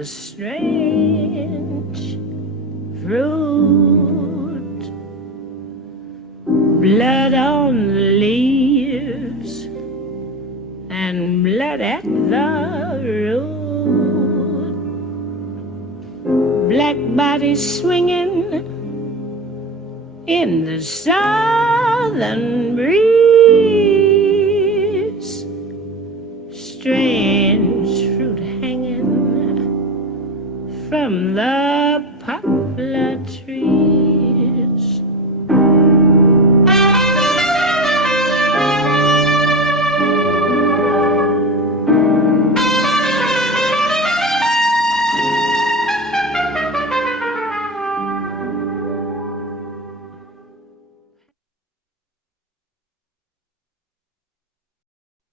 a strange fruit. Blood on the leaves and blood at the root. Black bodies swinging in the southern breeze. Strange fruit hanging from the poplar trees.